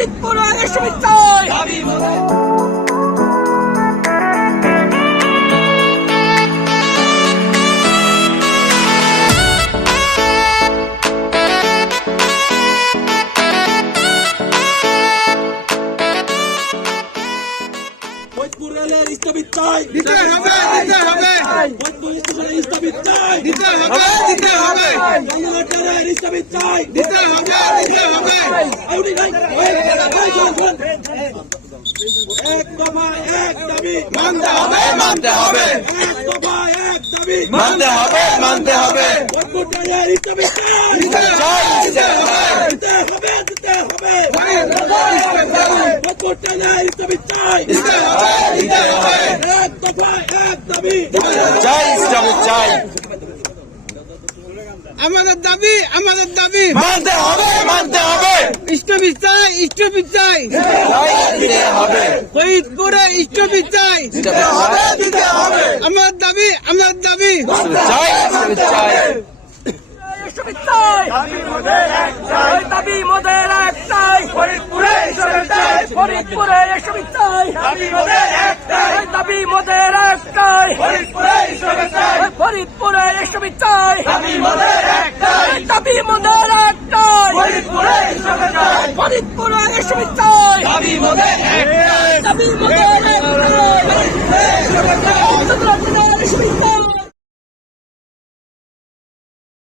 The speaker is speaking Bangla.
ফরিদপুরে বিশ্ববিদ্যালয় দাবি মোদের ফরিদপুর রেলের স্থগিতায় দিতে হবে দিতে হবে ফরিদপুর স্টেশনের স্থগিতায় দিতে হবে দিতে হবে বাংলাদেশ রেলের স্থগিতায় দিতে হবে দিতে হবে এক দফা এক দাবি মানতে হবে মানতে হবে এক দফা এক দাবি মানতে হবে মানতে হবে ফরিদপুর রেলের স্থগিতায় দিতে হবে দিতে হবে দিতে হবে দিতে হবে দিতে ফরিদপুর রেলের স্থগিতায় হবে দিতে হবে এক দফা এক দাবি চাই ইসলামিক চাই আমাদের দাবি মানতে হবে স্টপিজ চাই দিতে হবে ফরিদপুরে স্টপিজ চাই দিতে হবে দিতে হবে আমার দাবি চাই ইসলামিক চাই বিশ্ববিদ্যালয় দাবি মোদের একটাই ফরিদপুরে বিশ্ববিদ্যালয় ফরিদপুরে বিশ্ববিদ্যালয় দাবি মোদের একটাই দাবি মোদের একটাই ফরিদপুরে বিশ্ববিদ্যালয় ফরিদপুরে বিশ্ববিদ্যালয় দাবি মোদের একটাই দাবি মোদের একটাই ফরিদপুরে বিশ্ববিদ্যালয় ফরিদপুরে বিশ্ববিদ্যালয় দাবি মোদের একটাই দাবি মোদের একটাই